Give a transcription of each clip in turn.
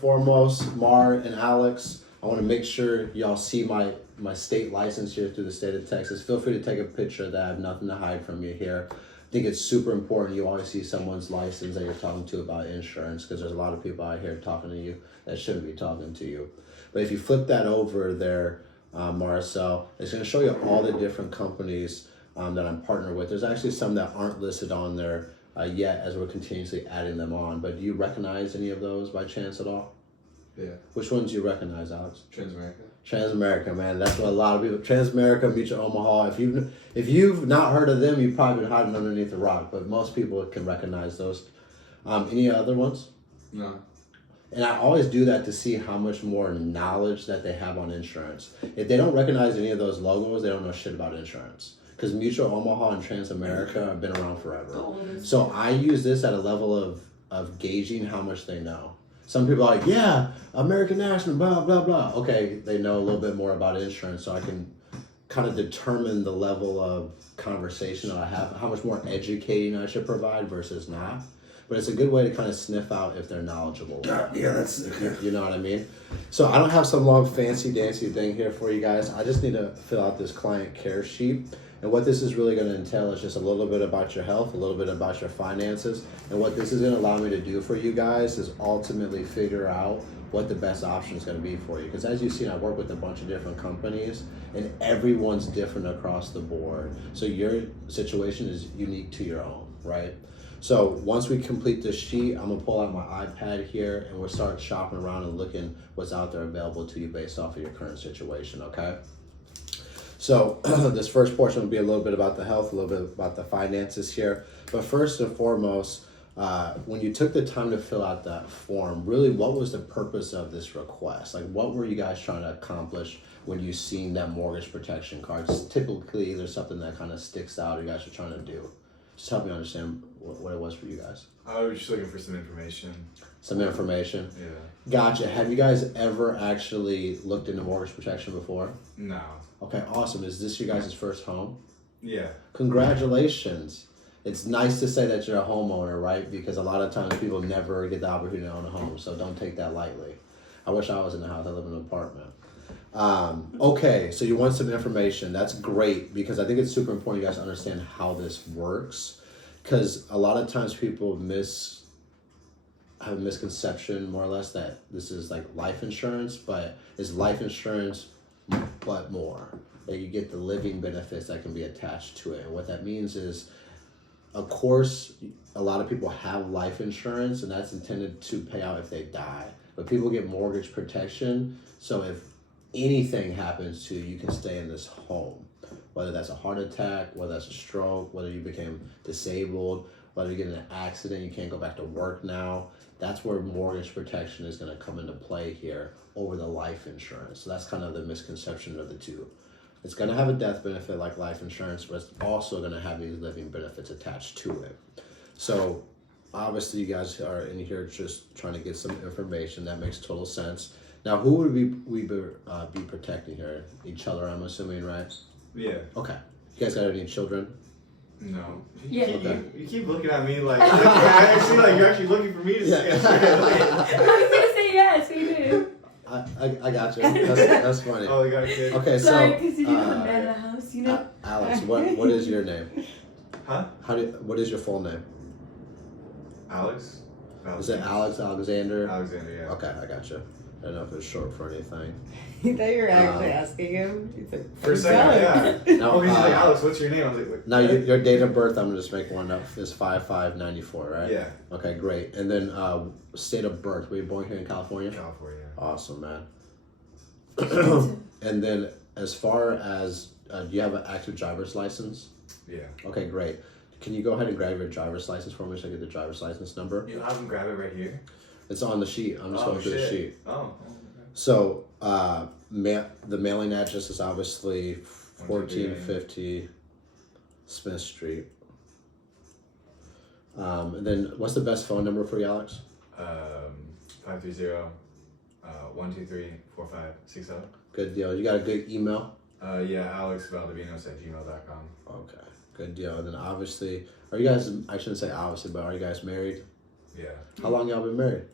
foremost, Mar and Alex, I want to make sure y'all see my state license here through the state of Texas. Feel free to take a picture of that. I have nothing to hide from you here. I think it's super important you always see someone's license that you're talking to about insurance, because there's a lot of people out here talking to you that shouldn't be talking to you. But if you flip that over there, Marcel, it's going to show you all the different companies that I'm partnered with. There's actually some that aren't listed on there yet, as we're continuously adding them on. But do you recognize any of those by chance at all? Yeah. Which ones do you recognize, Alex? Transamerica. Transamerica, man. That's what a lot of people. Transamerica, Mutual Omaha. If you've not heard of them, you've probably been hiding underneath a rock. But most people can recognize those. Any other ones? No. And I always do that to see how much more knowledge that they have on insurance. If they don't recognize any of those logos, they don't know shit about insurance. Because Mutual Omaha and Transamerica have been around forever. So I use this at a level of gauging how much they know. Some people are like, yeah, American National, blah, blah, blah. Okay, they know a little bit more about insurance, so I can kind of determine the level of conversation that I have, how much more educating I should provide versus not. But it's a good way to kind of sniff out if they're knowledgeable. Yeah, that's... You know what I mean? So I don't have some long fancy dancy thing here for you guys. I just need to fill out this client care sheet. And what this is really going to entail is just a little bit about your health, a little bit about your finances. And what this is going to allow me to do for you guys is ultimately figure out what the best option is going to be for you. Because as you've seen, I work with a bunch of different companies and everyone's different across the board. So your situation is unique to your own, right? So once we complete this sheet, I'm gonna pull out my iPad here and we'll start shopping around and looking what's out there available to you based off of your current situation, okay? So this first portion will be a little bit about the health, a little bit about the finances here. But first and foremost, when you took the time to fill out that form, really what was the purpose of this request? Like what were you guys trying to accomplish when you seen that mortgage protection card? Typically there's something that kind of sticks out you guys are trying to do. Just help me understand what it was for you guys. I was just looking for some information. Some information? Yeah. Gotcha. Have you guys ever actually looked into mortgage protection before? No. Okay, awesome. Is this your guys' first home? Yeah. Congratulations. It's nice to say that you're a homeowner, right? Because a lot of times people never get the opportunity to own a home, so don't take that lightly. I wish I was in a house. I live in an apartment. Okay, so you want some information. That's great, because I think it's super important you guys understand how this works, because a lot of times people have a misconception, more or less, that this is like life insurance, but it's life insurance but more. That you get the living benefits that can be attached to it. And what that means is, of course, a lot of people have life insurance and that's intended to pay out if they die, but people get mortgage protection, so if anything happens to you, you can stay in this home. Whether that's a heart attack, whether that's a stroke, whether you became disabled, whether you get in an accident, you can't go back to work now. That's where mortgage protection is going to come into play here over the life insurance. So that's kind of the misconception of the two. It's going to have a death benefit like life insurance, but it's also going to have these living benefits attached to it. So obviously you guys are in here just trying to get some information. That makes total sense. Now, who would we be protecting here? Each other, I'm assuming, right? Yeah. Okay. You guys got any children? No. Yeah. You keep looking at me like I see like you're actually looking for me to say. I was gonna say yes, we do. I got you. That's funny. Oh, you got a kid. Okay, Sorry, so because you didn't come down the house, you know. Alex, what is your name? Huh? What is your full name? Alex. Is it Alex Alexander? Alexander, yeah. Okay, I got you. I don't know if it's short for anything. You thought you were actually asking him? He's like, For a second, yeah. No, Oh, he's like, Alex, what's your name? I was like, now your date of birth, I'm gonna just make one up, is 5/5/94, right? Yeah. Okay, great. And then state of birth. Were you born here in California? California. Awesome, man. And then as far as do you have an active driver's license? Yeah. Okay, great. Can you go ahead and grab your driver's license for me so I get the driver's license number? You have him grab it right here? It's on the sheet. I'm just going through the sheet. Oh. So the mailing address is obviously 1450 Smith Street. And then what's the best phone number for you, Alex? 530-123-4567. Good deal. You got a good email? Yeah, alexvaldivinos@gmail.com. Okay, good deal. And then obviously, are you guys, I shouldn't say obviously, but are you guys married? Yeah. How long y'all been married?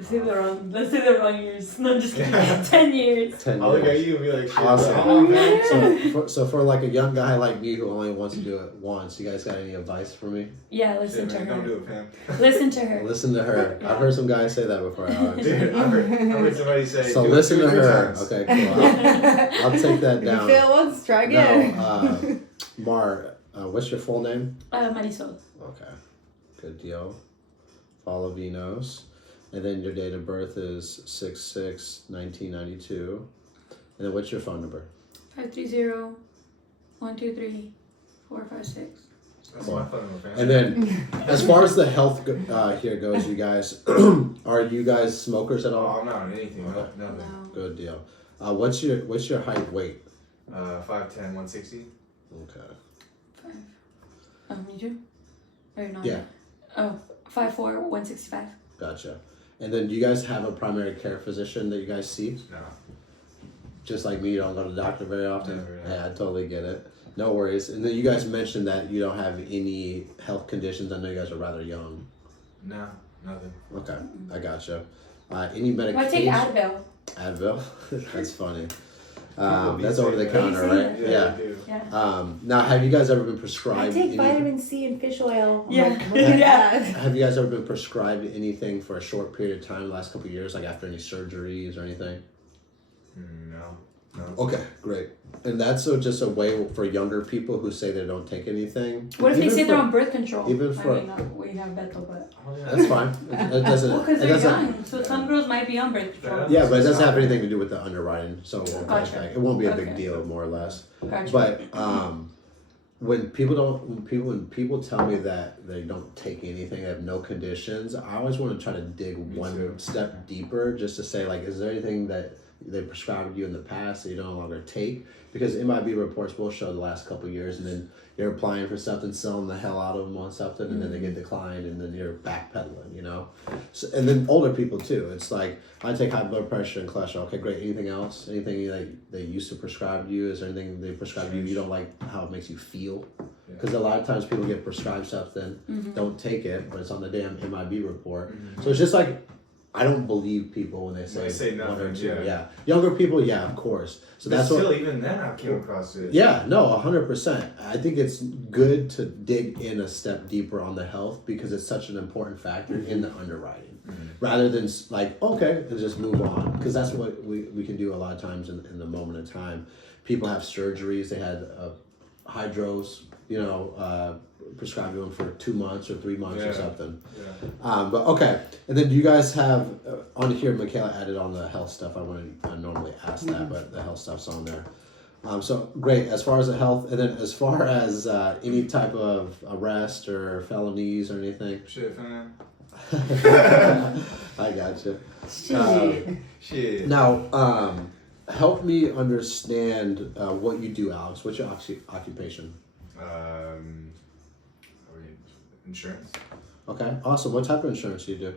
Let's say the wrong years. No, just kidding. 10 years. 10 I'll look at years. you and be like, shit, Awesome. how long, man? So for like a young guy like me who only wants to do it once, you guys got any advice for me? Yeah, listen Shit, to man, her. don't do it, Pam. Listen to her. Listen to her. Yeah. I've heard some guys say that before, Alex. Dude, I heard somebody say, So do it listen 2 to or 3 her. times. Okay, cool. I'll take that If down. you fail once, try again. No, Mar, what's your full name? Marisol. Okay, good deal. Follow Vinos. And then your date of birth is 6/6/1992. And then what's your phone number? 530-123-456. That's my phone number, Pam. And then, as far as the health here goes, you guys, are you guys smokers at Oh, all? I'm not on anything. Okay. Nothing. No. Good deal. What's your height, weight? 5'10", 160. Okay. Me too? Or no? Yeah. Oh, 5'4", 165. Gotcha. And then do you guys have a primary care physician that you guys see? No. Just like me, you don't go to the doctor very often? Never, Yeah, I totally get it. No worries. And then you guys mentioned that you don't have any health conditions. I know you guys are rather young. No, nothing. Okay, I gotcha. Any Well, medication? I take Advil. Advil? That's funny. People be That's over the saying counter, that. right? Yeah, Yeah. they do. Yeah. Now, have you guys ever been I prescribed take any- vitamin C and fish oil. I'm Yeah. like, look at Yeah. that. Have you guys ever been prescribed anything for a short period of time, the last couple of years, like after any surgeries or anything? No. No. Okay, great. And that's just a way for younger people who say they don't take anything. What if they Even say for- they're on birth control? even for- I mean, we have Beto, but... Oh, yeah. That's fine. It doesn't. Well, because it they're doesn't. young, so some girls might be on birth control. Yeah, but it doesn't have anything to do with the underwriting, so it won't, Gotcha. affect- it won't be a big Okay. deal, more or less. Gotcha. But when people tell me that they don't take anything, they have no conditions, I always want to try to dig one too. step deeper, just to say like, is there anything that they prescribed you in the past that you no longer take? Because MIB reports will show the last couple of years, and then you're applying for something, selling the hell out of them on something, and then they get declined, and then you're backpedaling, you know? So, and then older people too. It's like, I take high blood pressure and cholesterol. Okay, great. Anything else? Anything they used to prescribe to you? Is there anything they prescribe you don't like how it makes you feel? Because a lot of times people get prescribed something, don't take it, but it's on the damn MIB report. So it's just like, I don't believe people when they say one or nothing, two. yeah. Yeah. Younger people, yeah, of course. So But that's still, what. even then, I came across it. Yeah, no, 100%. I think it's good to dig in a step deeper on the health because it's such an important factor in the underwriting, rather than like, okay, and just move on. Because that's what we can do a lot of times in the moment of time. People have surgeries. They had hydros, prescribed to them for 2 months or 3 months or something. Yeah. But okay, and then do you guys have on here? Michaela added on the health stuff. I normally ask that, but the health stuff's on there. So great as far as the health, and then as far as any type of arrest or felonies or anything. Shit, fam. I got you. Shit. Now, help me understand what you do, Alex. What's your occupation? Insurance. Okay, awesome. What type of insurance do you do?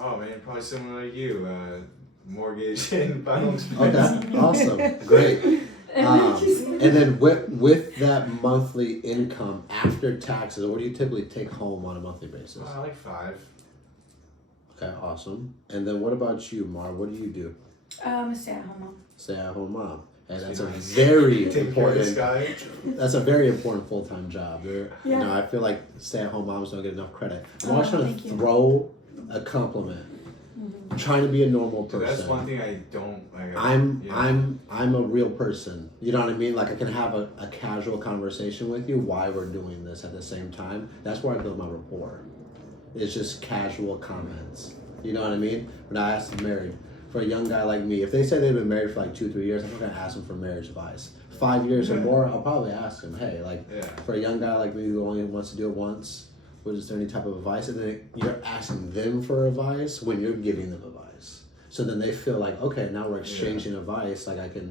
Oh man, probably similar to you. Mortgage and final expense. Okay, awesome, great. And then with that monthly income after taxes, what do you typically take home on a monthly basis? Like 5. Okay, awesome. And then what about you, Mar? What do you do? I'm a stay-at-home mom. Stay-at-home mom. And that's a Nice. very Take care of this important. guy. That's a very important full-time job. You Yeah. know, I feel like stay-at-home moms don't get enough credit. I'm always trying thank to you. throw a compliment. Trying to be a normal Dude, person. that's one thing I don't like. I'm a real person. You know what I mean? Like I can have a casual conversation with you while we're doing this at the same time. That's where I build my rapport. It's just casual comments. You know what I mean? When I ask them married, for a young guy like me, if they say they've been married for like 2-3 years, I'm not gonna ask them for marriage advice. 5 years or more, I'll probably ask them, hey, like for a young guy like me who only wants to do it once, is there any type of advice? And then you're asking them for advice when you're giving them advice. So then they feel like, okay, now we're exchanging advice. Like it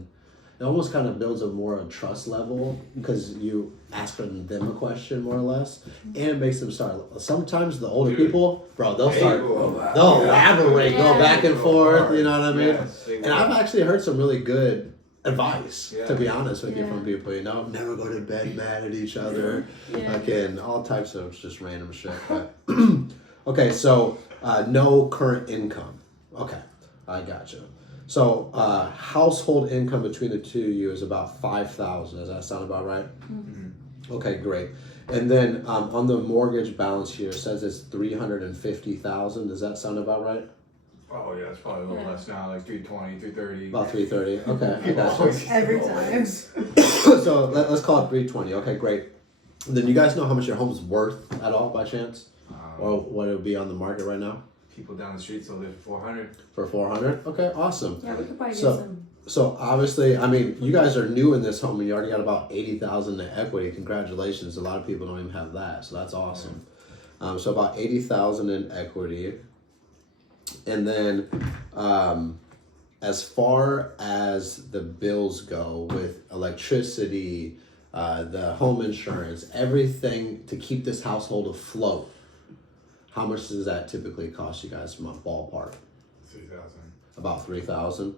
almost kind of builds a more trust level because you ask them a question more or less, and it makes them start. Sometimes the older people, bro, they'll elaborate, go back and forth. You know what I mean? And I've actually heard some really good advice, to be honest with you, from people. You know, never go to bed mad at each other, again, all types of just random shit. But okay, so no current income. Okay, I got you. So household income between the two of you is about 5,000. Does that sound about right? Mm-hmm. Okay, great. And then on the mortgage balance here, it says it's 350,000. Does that sound about right? Oh yeah, it's probably a little less now, like 320, 330. About 330. Okay, I got you. Every time. So let's call it 320. Okay, great. Then you guys know how much your home's worth at all by chance? Or what it would be on the market right now? People down the street still live for 400. For 400? Okay, awesome. Yeah, we could probably So- get some. So obviously, I mean, you guys are new in this home and you already got about 80,000 in equity. Congratulations. A lot of people don't even have that. So that's awesome. So about 80,000 in equity. And then as far as the bills go with electricity, the home insurance, everything to keep this household afloat, how much does that typically cost you guys from a ballpark? 3,000. About 3,000.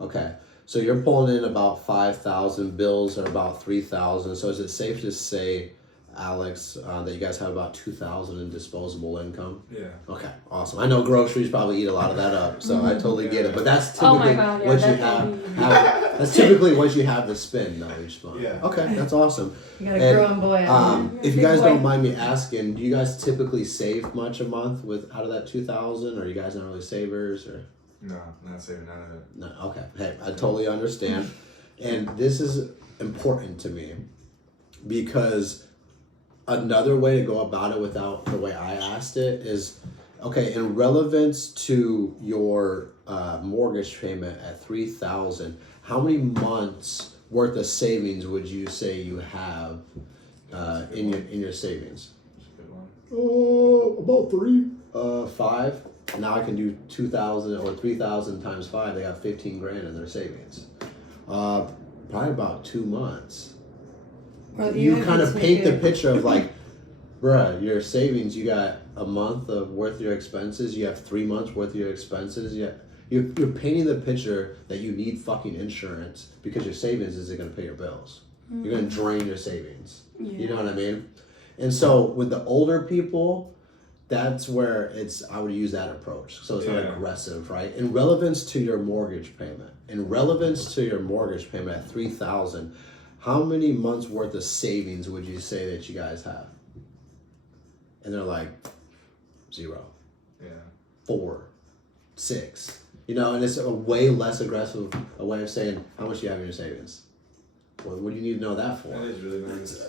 Okay, so you're pulling in about 5,000. Bills are about 3,000. So is it safe to say, Alex, that you guys have about 2,000 in disposable income? Yeah. Okay, awesome. I know groceries probably eat a lot of that up, so I totally get it. But that's Oh my typically God, yeah, what you definitely. that's typically what you have to spend though each month. Yeah. Okay, that's awesome. You got a And, growing boy out here. If you Big guys boy. don't mind me asking, do you guys typically save much a month with out of that 2,000? Or are you guys not really savers or? No, not saving none of it. No, okay. Hey, I totally understand. And this is important to me because another way to go about it without the way I asked it is, okay, in relevance to your mortgage payment at 3,000, how many months worth of savings would you say you have in your savings? It's a good one. About 3. 5. Now I can do 2,000 or 3,000 times 5. They got 15 grand in their savings. Probably about 2 months. Well, You even kind if of it's paint the your- picture of like, bruh, your savings, you got a month of worth of your expenses, you have 3 months worth of your expenses, you're painting the picture that you need fucking insurance because your savings isn't going to pay your bills. You're going to drain your savings. You know what I mean? And so with the older people, that's where I would use that approach. So it's not Yeah. aggressive, right? In relevance to your mortgage payment, at 3,000, how many months worth of savings would you say that you guys have? And they're like, 0, Yeah. 4, 6. You know, and it's a way less aggressive a way of saying how much you have in your savings. Well, what do you need to know that for? That is really nice.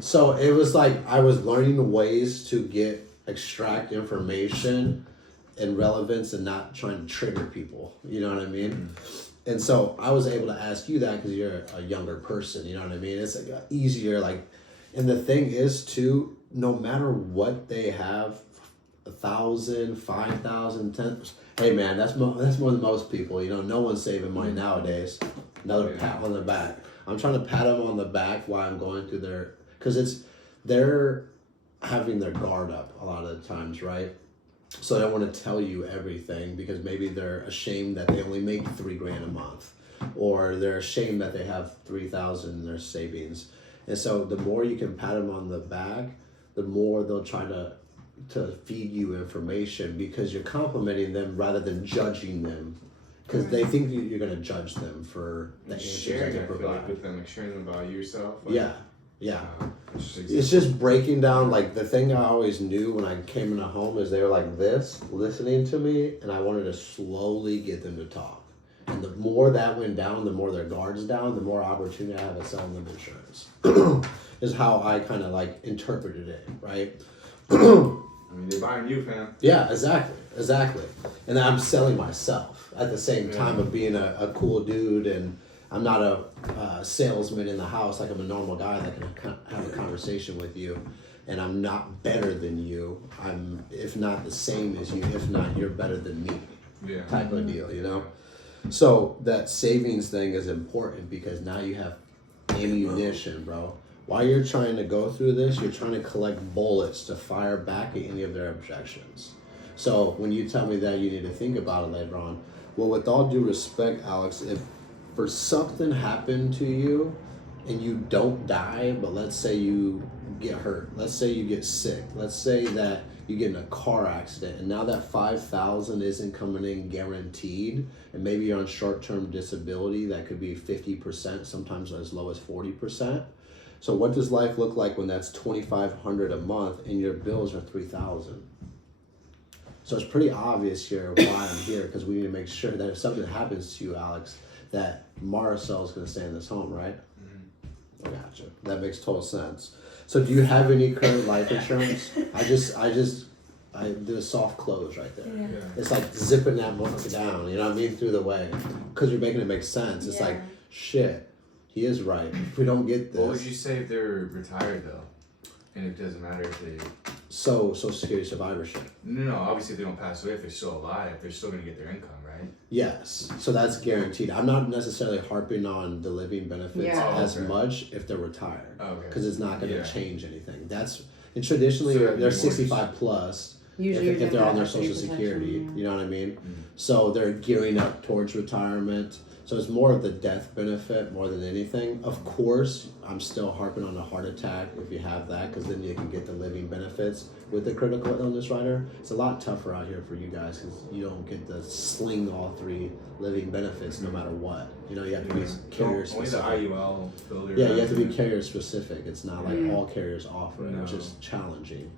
So it was like I was learning ways to extract information and relevance and not trying to trigger people. You know what I mean? And so I was able to ask you that because you're a younger person. You know what I mean? It's like easier. Like, and the thing is too, no matter what they have, 1,000, 5,000, 10. Hey man, that's more than most people. You know, no one's saving money nowadays. Another pat on the back. I'm trying to pat them on the back while I'm going through because they're having their guard up a lot of the times, right? So I don't want to tell you everything because maybe they're ashamed that they only make 3 grand a month, or they're ashamed that they have 3,000 in their savings. And so the more you can pat them on the back, the more they'll try to feed you information because you're complimenting them rather than judging them. Because they think you're going to judge them for the answers that Sharing, they I feel like, provide. with them, like sharing them about yourself. Like, Yeah. It's It's just breaking down, like, the thing I always knew when I came in a home is they were like this, listening to me, and I wanted to slowly get them to talk. And the more that went down, the more their guard's down, the more opportunity I have to sell them insurance. Is how I kind of, like, interpreted it, right? I mean, they're buying you, fam. Yeah, exactly. And I'm selling myself at the same time of being a cool dude, and I'm not a salesman in the house. Like, I'm a normal guy that can have a conversation with you, and I'm not better than you. I'm, if not the same as you, if not you're better than me, type of deal, you know? So that savings thing is important because now you have ammunition, bro. While you're trying to go through this, you're trying to collect bullets to fire back at any of their objections. So when you tell me that, you need to think about it later on. Well, with all due respect, Alex, if for something happened to you and you don't die, but let's say you get hurt, let's say you get sick, let's say that you get in a car accident, and now that 5,000 isn't coming in guaranteed, and maybe you're on short-term disability that could be 50%, sometimes as low as 40%. So what does life look like when that's $2,500 a month and your bills are $3,000? So it's pretty obvious here why I'm here, because we need to make sure that if something happens to you, Alex, that Maricel is going to stay in this home, right? I gotcha. That makes total sense. So do you have any current life insurance? I did a soft close right there. Yeah. It's like zipping that motherfucker down, you know what I mean, through the way. Because you're making it make sense. It's like, shit, he is right. If we don't get this. What would you say if they're retired though? And it doesn't matter if they... So, Social Security survivorship. No, obviously if they don't pass away, if they're still alive, they're still going to get their income, right? Yes. So that's guaranteed. I'm not necessarily harping on the living benefits as okay. much if they're retired. Okay. Because it's not going to change anything. And traditionally, So they're 65 plus. Usually if they're on their Social protection, Security, yeah. you know what I mean? Mm-hmm. So they're gearing up towards retirement. So it's more of the death benefit more than anything. Of course, I'm still harping on a heart attack if you have that, because then you can get the living benefits with the critical illness rider. It's a lot tougher out here for you guys because you don't get to sling all 3 living benefits no matter what. You know, you have to be carrier specific. Only the IUL builder. Yeah, you have to be carrier specific. It's not like Yeah. all carriers offer it, which No. is challenging.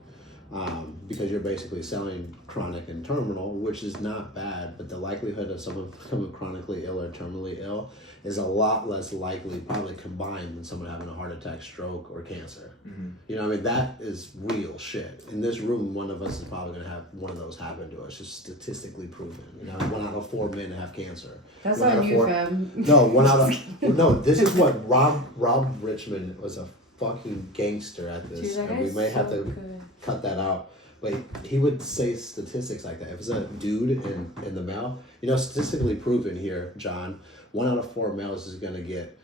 Because you're basically selling chronic and terminal, which is not bad, but the likelihood of someone becoming chronically ill or terminally ill is a lot less likely, probably combined, than someone having a heart attack, stroke, or cancer. Mm-hmm. You know what I mean? That is real shit. In this room, one of us is probably going to have one of those happen to us, just statistically proven. You know, 1 out of 4 men have cancer. That's One out on of you, 4 fam. No, 1 out of... No, this is what Rob Richmond was a fucking gangster at this. Dude, that and we guy's may have so to good. cut that out. But he would say statistics like that. If it's a dude in the male, you know, statistically proven here, John, 1 out of 4 males is going to get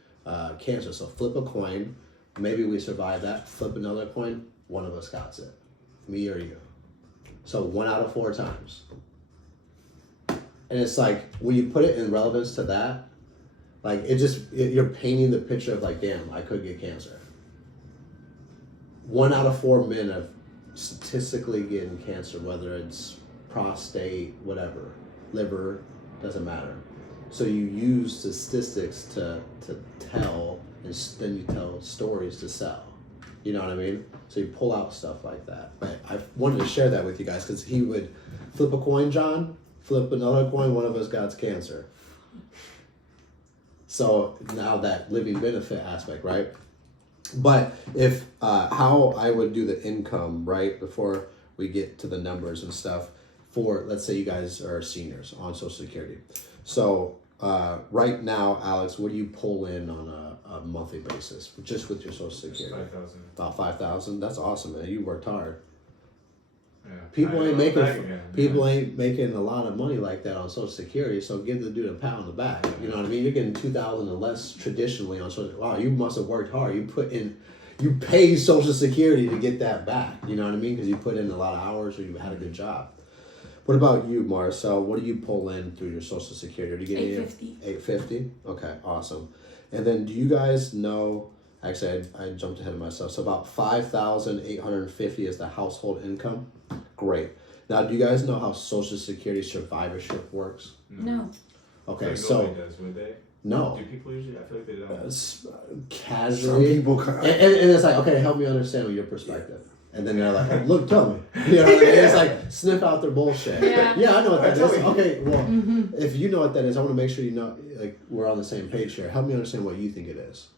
cancer. So flip a coin. Maybe we survive that. Flip another coin. One of us got it. Me or you. So 1 out of 4 times. And it's like, when you put it in relevance to that, like you're painting the picture of like, damn, I could get cancer. 1 out of 4 men have statistically getting cancer, whether it's prostate, whatever, liver, doesn't matter. So you use statistics to tell, and then you tell stories to sell. You know what I mean? So you pull out stuff like that. But I wanted to share that with you guys because he would flip a coin, John, flip another coin, one of us got cancer. So now that living benefit aspect, right? But if how I would do the income, right, before we get to the numbers and stuff, for, let's say you guys are seniors on Social Security. So right now, Alex, what do you pull in on a monthly basis, just with your Social Security? 5,000. About 5,000. That's awesome, man. You worked hard. Yeah. People ain't People ain't making a lot of money like that on Social Security, so give the dude a pat on the back. You know what I mean? You're getting 2,000 or less traditionally on Social. Wow, you must have worked hard. You pay Social Security to get that back. You know what I mean? Because you put in a lot of hours or you had a good job. What about you, Marcel? What do you pull in through your Social Security? Do you get $850. $850? Okay, awesome. And then do you guys know? Actually, I jumped ahead of myself. So about 5,850 is the household income. Great. Now, do you guys know how Social Security survivorship works? No. Okay, Like so nobody does, would they? no. Do people usually? I feel like they don't. Casually. Some people and it's like, okay, help me understand your perspective. And then they're like, oh, look, tell me. You know what I mean? It's like, sniff out their bullshit. Yeah. I know what that Tell is. me. Okay, well, if you know what that is, I want to make sure you know, like, we're on the same page here. Help me understand what you think it is.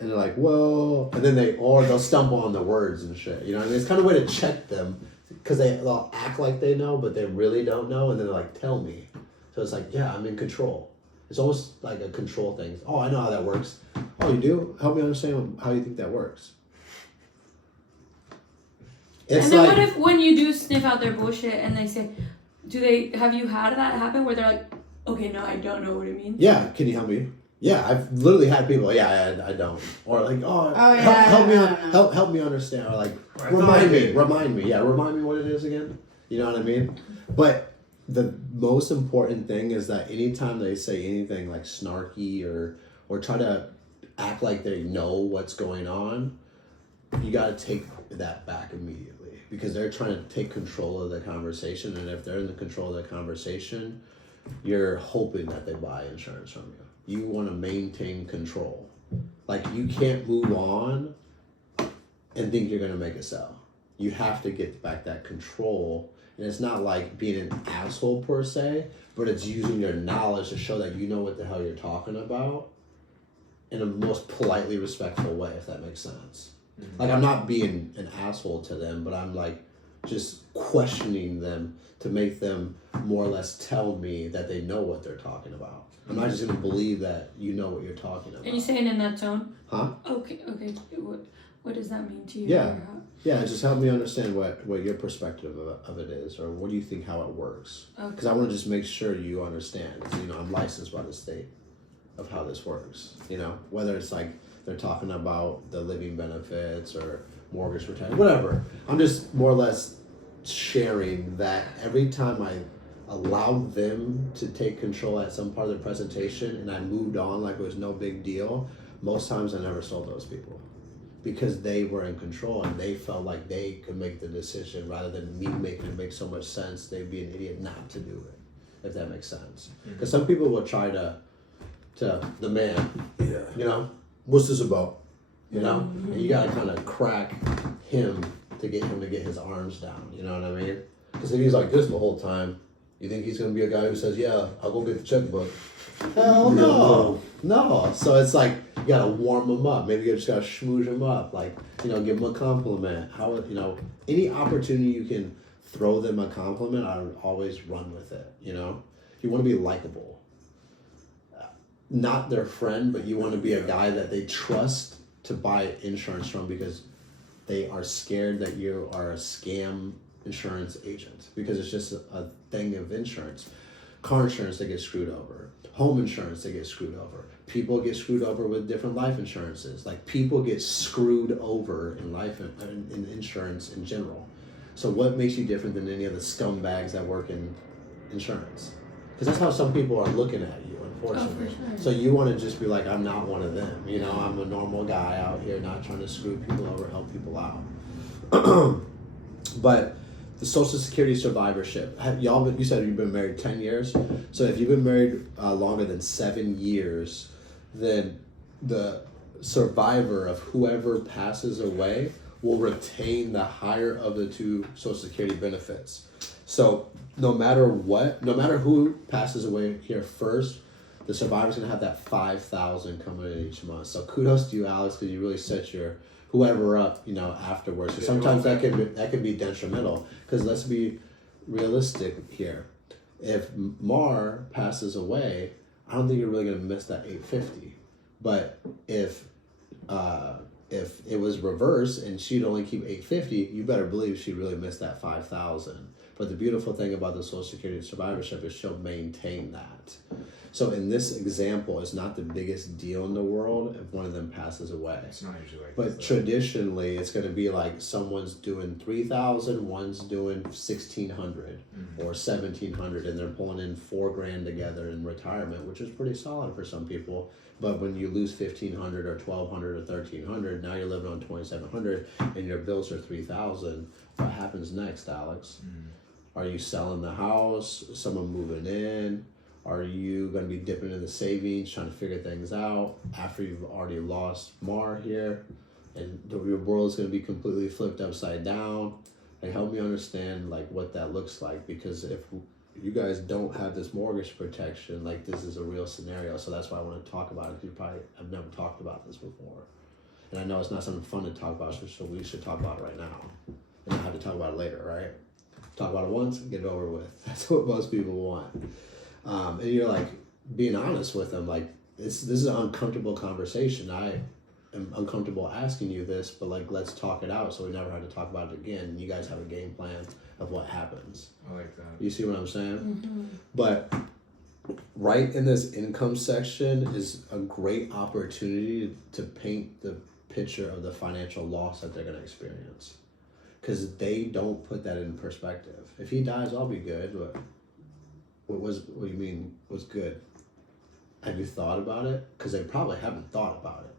And they're like, well, and then they'll stumble on the words and shit. You know what I mean? It's kind of a way to check them because they'll act like they know, but they really don't know. And then they're like, tell me. So it's like, yeah, I'm in control. It's almost like a control thing. Oh, I know how that works. Oh, you do? Help me understand how you think that works. It's And then like, what if when you do sniff out their bullshit and they say, have you had that happen where they're like, okay, no, I don't know what it means? yeah, can you help me? Yeah, I've literally had people, yeah, I don't. Or like, yeah, help me understand. Or like, I remind thought me. Yeah, remind me what it is again. You know what I mean? But the most important thing is that anytime they say anything like snarky or try to act like they know what's going on, you got to take that back immediately because they're trying to take control of the conversation. And if they're in the control of the conversation, you're hoping that they buy insurance from you. You want to maintain control. Like, you can't move on and think you're going to make a sell. You have to get back that control. And it's not like being an asshole per se, but it's using your knowledge to show that you know what the hell you're talking about in a most politely respectful way, if that makes sense. Like, I'm not being an asshole to them, but I'm like just questioning them to make them more or less tell me that they know what they're talking about. I'm not just gonna believe that you know what you're talking about. Are you saying in that tone? Huh? Okay. What does that mean to you? Yeah. Or how- Yeah, just help me understand what your perspective of it is, or what do you think how it works? Because I want to just make sure you understand. 'Cause, I'm licensed by the state of how this works. Whether it's like they're talking about the living benefits or mortgage retirement, whatever. I'm just more or less sharing that every time I allowed them to take control at some part of the presentation and I moved on like it was no big deal, most times I never sold those people because they were in control and they felt like they could make the decision rather than me making it make so much sense. They'd be an idiot not to do it, if that makes sense. Because some people will try to the man, what's this about? And you gotta kind of crack him to get him to get his arms down, you know what I mean? Because if he's like this the whole time, you think he's gonna be a guy who says, yeah, I'll go get the checkbook? Hell no. No. So it's like, you gotta warm him up. Maybe you just gotta schmooze him up. Like, give him a compliment. Any opportunity you can throw them a compliment, I would always run with it, You wanna be likable. Not their friend, but you want to be a guy that they trust to buy insurance from because they are scared that you are a scam insurance agent because it's just a thing of insurance. Car insurance, they get screwed over. Home insurance, they get screwed over. People get screwed over with different life insurances. Like, people get screwed over in in insurance in general. So what makes you different than any of the scumbags that work in insurance? Because that's how some people are looking at you, unfortunately. Oh, for sure. So you want to just be like, I'm not one of them. I'm a normal guy out here not trying to screw people over, help people out. But the Social Security survivorship, you said you've been married 10 years. So if you've been married longer than 7 years, then the survivor of whoever passes away will retain the higher of the two Social Security benefits. So no matter who passes away here first, the survivor's gonna have that $5,000 coming in each month. So kudos to you, Alex, because you really set your whoever up, afterwards. So sometimes that can be detrimental. Because let's be realistic here. If Mar passes away, I don't think you're really gonna miss that $850. But if it was reverse and she'd only keep $850, you better believe she really missed that $5,000. But the beautiful thing about the Social Security survivorship is she'll maintain that. So in this example, it's not the biggest deal in the world if one of them passes away. It's not usually like But traditionally, it's going to be like someone's doing $3,000, one's doing $1,600 or $1,700, and they're pulling in $4,000 together in retirement, which is pretty solid for some people. But when you lose $1,500 or $1,200 or $1,300, now you're living on $2,700, and your bills are $3,000. What happens next, Alex? Are you selling the house? Someone moving in? Are you going to be dipping into savings, trying to figure things out after you've already lost Mar here, and your world is going to be completely flipped upside down? Like, help me understand what that looks like, because if you guys don't have this mortgage protection, this is a real scenario. So that's why I want to talk about it. Because you probably have never talked about this before, and I know it's not something fun to talk about, so we should talk about it right now, and not have to talk about it later, right? Talk about it once and get it over with. That's what most people want. And you're being honest with them, this is an uncomfortable conversation. I am uncomfortable asking you this, but let's talk it out so we never have to talk about it again. And you guys have a game plan of what happens. I like that. You see what I'm saying? But right in this income section is a great opportunity to paint the picture of the financial loss that they're going to experience, because they don't put that in perspective. If he dies, I'll be good, but what do you mean, what's good? have you thought about it? Because they probably haven't thought about it.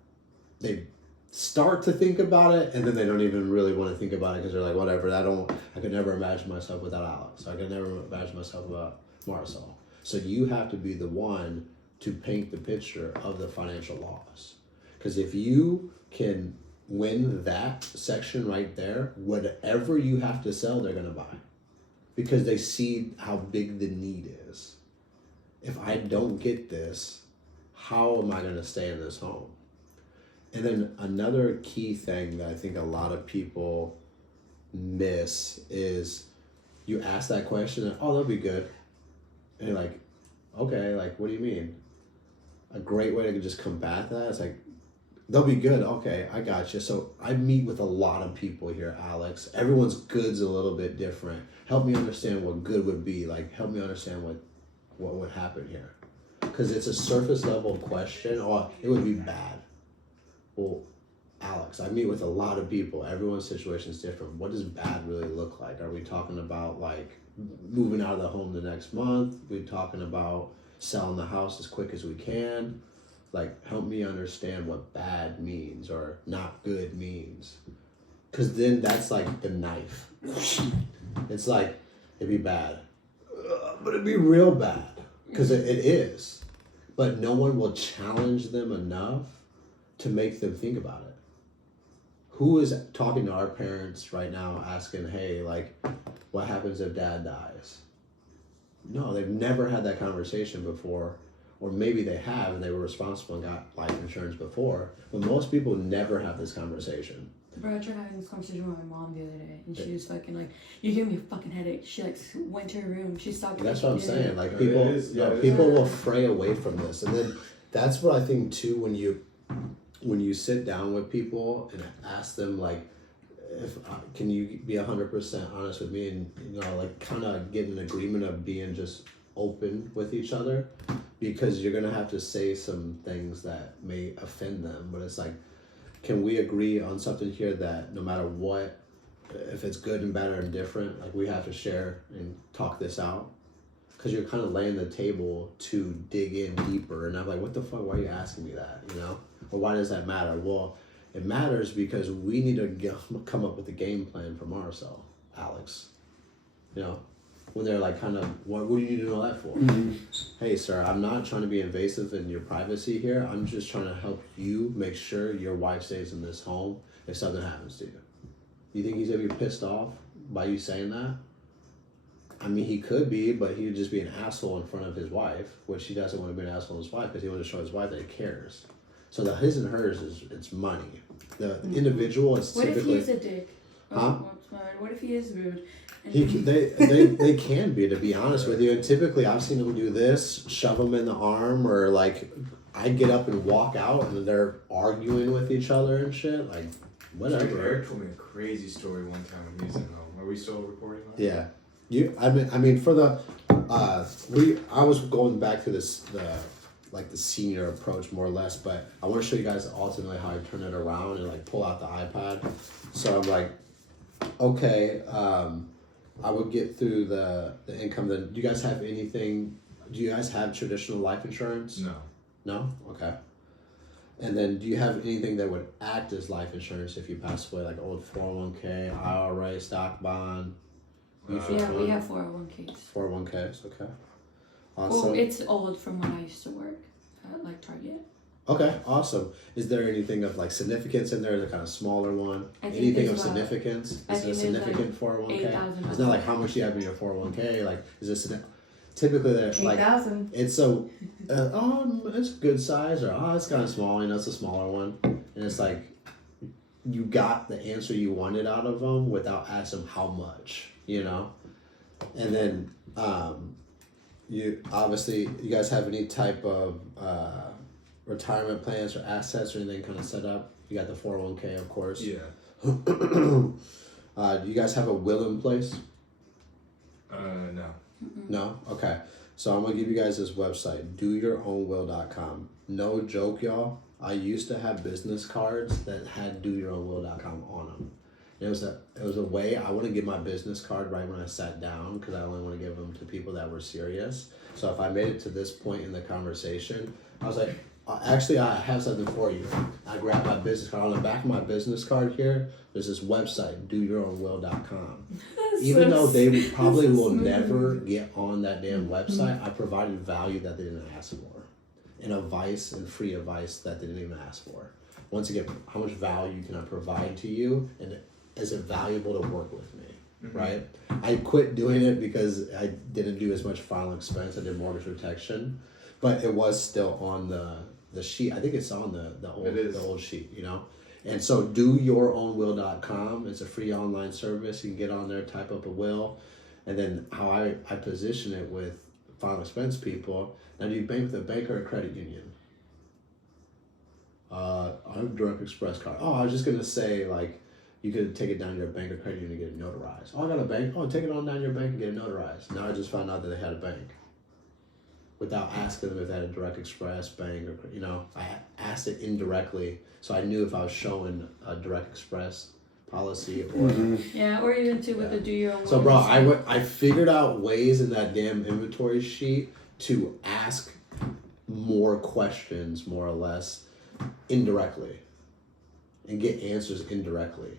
They start to think about it, and then they don't even really want to think about it because they're like, whatever, I could never imagine myself without Alex. I could never imagine myself without Marisol. So you have to be the one to paint the picture of the financial loss. Because if you can win that section right there, whatever you have to sell, they're going to buy. Because they see how big the need is. If I don't get this, how am I going to stay in this home? And then another key thing that I think a lot of people miss is you ask that question, and, oh, they'll be good. And you're like, okay, like, what do you mean? A great way to just combat that is like, they'll be good. Okay, I got you. So I meet with a lot of people here, Alex. Everyone's good's a little bit different. Help me understand what good would be. Like, help me understand what would happen here. Because it's a surface level question, or it would be bad. Well, Alex, I meet with a lot of people. Everyone's situation is different. What does bad really look like? Are we talking about like moving out of the home the next month? Are we talking about selling the house as quick as we can? Like, help me understand what bad means or not good means. Because then that's like the knife. It's like, it'd be bad. But it'd be real bad. Because it is. But no one will challenge them enough to make them think about it. Who is talking to our parents right now asking, hey, like, what happens if dad dies? No, they've never had that conversation before. Or maybe they have and they were responsible and got life insurance before. But most people never have this conversation. Bro, I tried having this conversation with my mom the other day, and she was fucking like, "You give me a fucking headache." She like went to her room. She stopped. That's what I'm saying. Like, It people will fray away from this, and then that's what I think too. When you sit down with people and ask them like, if can you be 100% honest with me, and like kind of get an agreement of being just open with each other, because you're gonna have to say some things that may offend them, but it's like, can we agree on something here that no matter what, if it's good and bad or indifferent, like we have to share and talk this out? Because you're kind of laying the table to dig in deeper, and I'm like, what the fuck, why are you asking me that, or why does that matter? Well, it matters because we need to come up with a game plan for Marisol, Alex, when they're like, kind of, what do you need to know that for? Mm-hmm. Hey, sir, I'm not trying to be invasive in your privacy here. I'm just trying to help you make sure your wife stays in this home if something happens to you. You think he's going to be pissed off by you saying that? I mean, he could be, but he would just be an asshole in front of his wife, which he doesn't want to be an asshole to his wife because he wants to show his wife that he cares. So the his and hers it's money. The individual is what typically... What if he's a dick? Huh? What if he is rude? They can be, to be honest with you. And typically I've seen them do this, shove them in the arm, or like I get up and walk out and they're arguing with each other and shit. Like, whatever. Eric told me a crazy story one time when he was at home. Are we still recording? Yeah. I mean for the I was going back to the senior approach more or less, but I want to show you guys ultimately how I turn it around and like pull out the iPad. So I'm like, okay, I would get through the income. Then do you guys have anything? Do you guys have traditional life insurance? No. No? Okay. And then do you have anything that would act as life insurance if you pass away, like old 401k, IRA, stock bond? Yeah, we have 401ks. 401ks, okay. Awesome. Well, it's old from when I used to work at like Target. Okay, awesome. Is there anything of like significance in there? Is it kind of smaller one? Anything of significance? Is it a significant 401k? It's not like how much you have in your 401k. Like, is this typically they're like 8,000. It's so it's good size, or it's kind of small. It's a smaller one, and it's like you got the answer you wanted out of them without asking them how much, and then you guys have any type of retirement plans or assets or anything kind of set up? You got the 401k, of course. Yeah. Do you guys have a will in place? No. No? Okay. So I'm going to give you guys this website, doyourownwill.com. No joke, y'all. I used to have business cards that had doyourownwill.com on them. It was a way I want to give my business card right when I sat down, because I only want to give them to people that were serious. So if I made it to this point in the conversation, I was like, actually, I have something for you. I grabbed my business card. On the back of my business card here, there's this website, doyourownwill.com. Even though they probably will never get on that damn website, I provided value that they didn't ask for. And advice and free advice that they didn't even ask for. Once again, how much value can I provide to you? And is it valuable to work with me? Right? I quit doing it because I didn't do as much final expense. I did mortgage protection. But it was still on the sheet. I think it's on the old sheet, you know? And so doyourownwill.com is a free online service. You can get on there, type up a will. And then how I position it with final expense people. Now, do you bank with a bank or a credit union? I'm Direct Express card. Oh, I was just going to say, like, you could take it down to your bank or credit union and get it notarized. Oh, I got a bank. Oh, take it on down to your bank and get it notarized. Now I just found out that they had a bank. Without asking them if they had a Direct Express bank or, you know, I asked it indirectly, so I knew if I was showing a Direct Express policy or Yeah, or even too with the do your own. so, bro, I figured out ways in that damn inventory sheet to ask more questions, more or less, indirectly, and get answers indirectly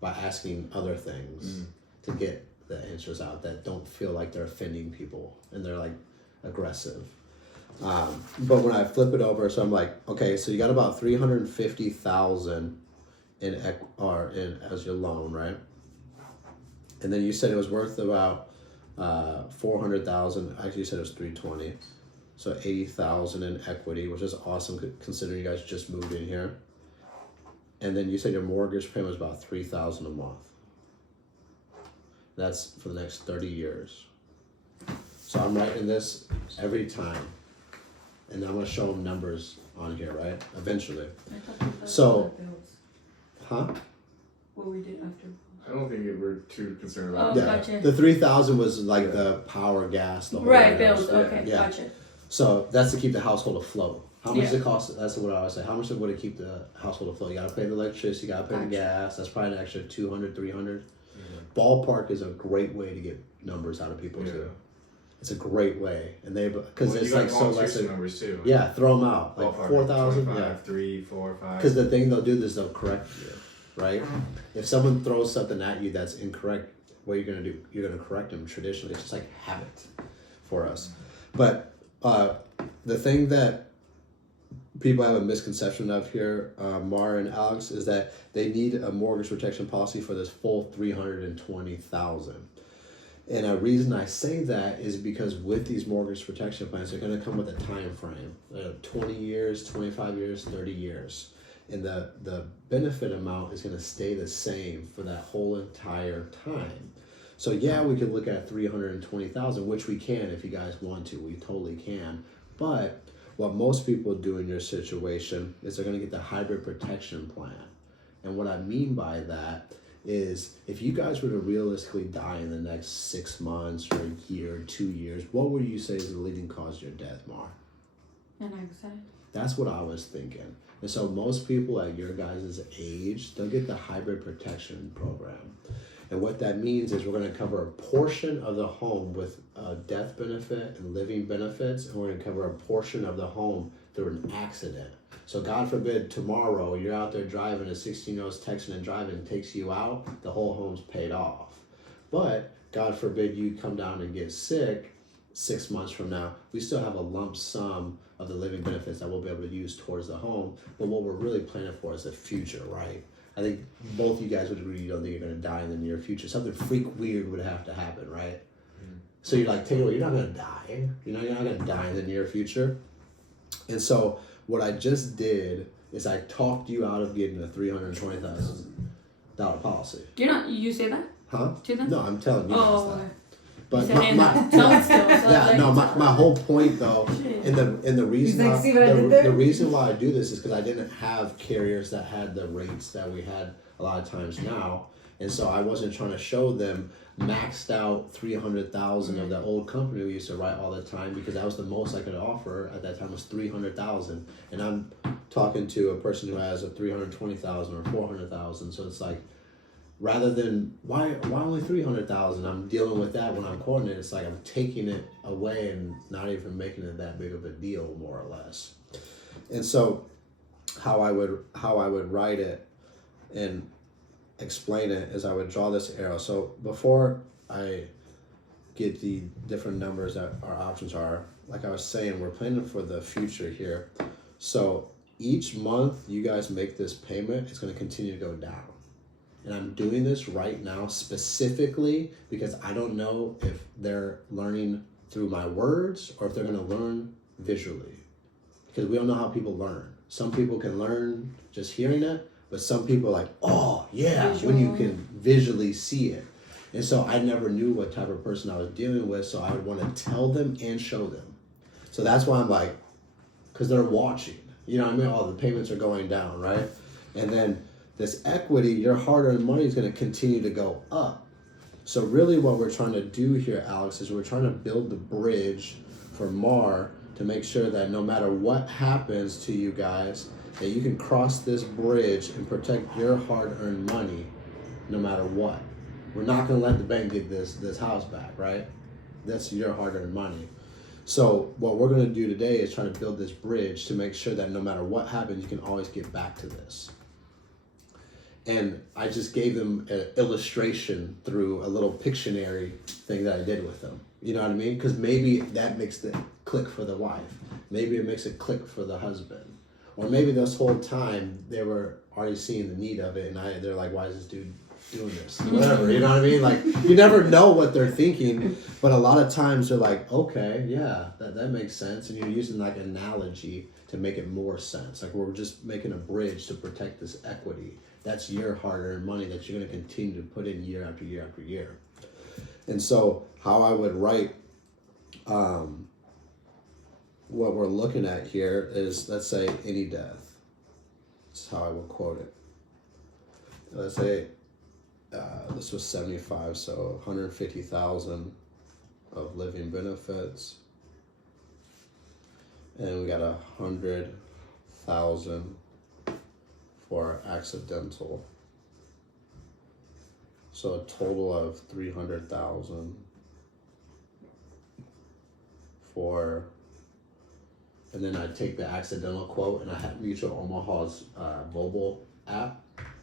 by asking other things to get the answers out that don't feel like they're offending people and they're like aggressive. But when I flip it over, so I'm like, okay, so you got about 350,000 in as your loan, right? And then you said it was worth about 400,000. Actually, you said it was 320. So 80,000 in equity, which is awesome considering you guys just moved in here. And then you said your mortgage payment was about 3,000 a month. That's for the next 30 years. So I'm writing this every time, and I'm gonna show them numbers on here, right? Eventually. So, huh? What we did after. I don't think we're too concerned about Oh, that. gotcha. The 3,000 was like the power, gas, the whole Right, nine bills. yards. Okay, Yeah. gotcha. So that's to keep the household afloat. How much Yeah. does it cost? That's what I always say. How much would it keep the household afloat? You gotta pay the electricity, you gotta pay the Gotcha. gas. That's probably an extra 200, 300. Ballpark is a great way to get numbers out of people Yeah. too. It's a great way, and because Well, it's you got like so less. numbers too. Yeah, throw them out like Ballpark, 4,000. 25, Yeah, 3, 4, 5. because the thing they'll do is they'll correct you, right? If someone throws something at you that's incorrect, what you're gonna do? You're gonna correct them. Traditionally, it's just like habit for us. But the thing that people have a misconception of here, Mara and Alex, is that they need a mortgage protection policy for this full 320,000. And a reason I say that is because with these mortgage protection plans, they're going to come with a time frame, 20 years, 25 years, 30 years. And the benefit amount is going to stay the same for that whole entire time. So yeah, we could look at 320,000, which we can if you guys want to. We totally can. But what most people do in your situation is they're going to get the hybrid protection plan. And what I mean by that is if you guys were to realistically die in the next 6 months or a year, 2 years, what would you say is the leading cause of your death, Mar? An accident. That's what I was thinking. And so most people at your guys' age, they'll get the hybrid protection program. And what that means is we're going to cover a portion of the home with a death benefit and living benefits, and we're going to cover a portion of the home through an accident. So God forbid tomorrow you're out there driving, a 16-year-old's texting and driving takes you out, the whole home's paid off. But God forbid you come down and get sick 6 months from now, we still have a lump sum of the living benefits that we'll be able to use towards the home. But what we're really planning for is the future, right? I think both you guys would agree you don't think you're going to die in the near future. Something freak weird would have to happen, right? So you're like, take it away, you're not going to die. You know, you're not going to die in the near future. And so what I just did is I talked you out of getting a $320,000 policy. You say that Huh? to them? No, I'm telling you Oh, guys that. okay. But You said my, in my, tone still. So yeah, like, no, my whole point though, Shit. and the reason like, see what I did there? the reason why I do this is because I didn't have carriers that had the rates that we had a lot of times now, and so I wasn't trying to show them maxed out 300,000 of the old company we used to write all the time, because that was the most I could offer at that time was 300,000, and I'm talking to a person who has a 320,000 or 400,000, so it's like rather than why only 300,000? I'm dealing with that when I'm quoting it. It's like I'm taking it away and not even making it that big of a deal, more or less. And so, how I would write it and explain it is I would draw this arrow. So before I get the different numbers that our options are, like I was saying, we're planning for the future here. So each month you guys make this payment, it's going to continue to go down. And I'm doing this right now specifically because I don't know if they're learning through my words or if they're going to learn visually. Because we don't know how people learn. Some people can learn just hearing it, but some people are like, oh, yeah, when you can visually see it. And so I never knew what type of person I was dealing with, so I would want to tell them and show them. So that's why I'm like, because they're watching. You know what I mean? Oh, the payments are going down, right? And then this equity, your hard-earned money is going to continue to go up. So really what we're trying to do here, Alex, is we're trying to build the bridge for Mar to make sure that no matter what happens to you guys, that you can cross this bridge and protect your hard-earned money no matter what. We're not going to let the bank get this house back, right? That's your hard-earned money. So what we're going to do today is try to build this bridge to make sure that no matter what happens, you can always get back to this. And I just gave them an illustration through a little Pictionary thing that I did with them. You know what I mean? Because maybe that makes it click for the wife. Maybe it makes it click for the husband. Or maybe this whole time they were already seeing the need of it, and they're like, why is this dude doing this? Whatever, you know what I mean? Like, you never know what they're thinking, but a lot of times they're like, okay, yeah, that makes sense. And you're using like an analogy to make it more sense. Like, we're just making a bridge to protect this equity. That's your hard-earned money that you're going to continue to put in year after year after year. And so how I would write what we're looking at here is, let's say, any death. That's how I would quote it. Let's say this was 75, so 150,000 of living benefits. And we got 100,000 for accidental. So a total of 300,000 for, and then I take the accidental quote, and I have Mutual Omaha's mobile app,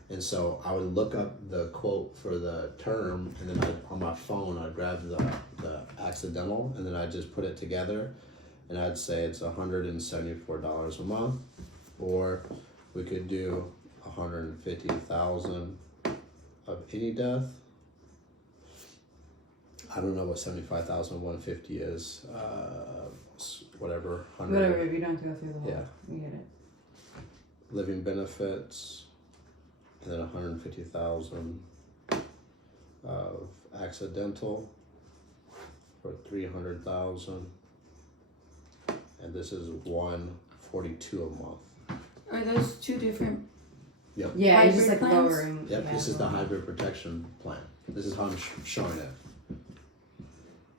and so I would look up the quote for the term, and then on my phone I'd grab the accidental, and then I'd just put it together, and I'd say it's $174 a month, or we could do 150,000 of any death. I don't know what 75,150 is. Whatever. 100. Whatever, if you don't have to go through the whole. Yeah. We get it. Living benefits, and then 150,000 of accidental for 300,000, and this is 142 a month. Are those two different? Yep. Yeah, it's just like Hybrid plans? lowering. Yep. Yeah, This is the lowering. hybrid protection plan. This is how I'm showing it.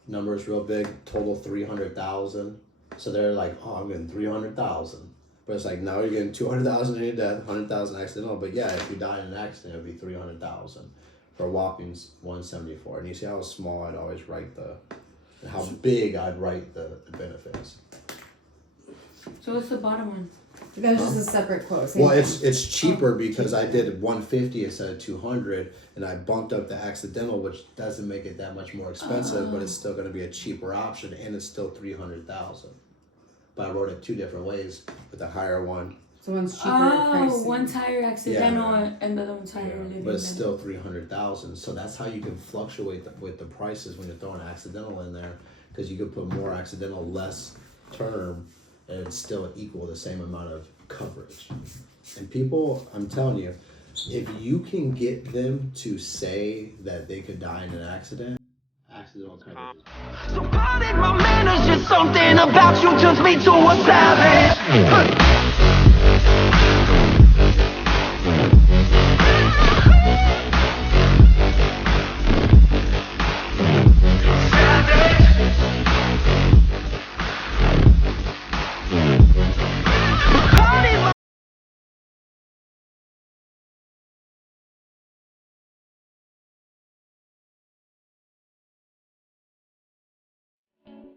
Numbers real big. Total 300,000. So they're like, oh, I'm getting 300,000. But it's like, no, you're getting 200,000 in your death, 100,000 accidental. But yeah, if you die in an accident, it would be 300,000. For walking, 174. And you see how small I'd always write and how big I'd write the benefits. So what's the bottom one? That was just a separate quote. Same Well, thing. it's cheaper because I did 150 instead of 200, and I bumped up the accidental, which doesn't make it that much more expensive, but it's still going to be a cheaper option, and it's still 300,000. But I wrote it two different ways with the higher one. So one's cheaper. Oh, pricing. one's higher accidental Yeah. and the other one's higher living. But it's benefit. still 300,000. So that's how you can fluctuate with the prices when you're throwing accidental in there, because you could put more accidental, less term, and it's still equal the same amount of coverage. And people, I'm telling you, if you can get them to say that they could die in an accidental coverage. So bad in my manners, just something about you turns me to a savage.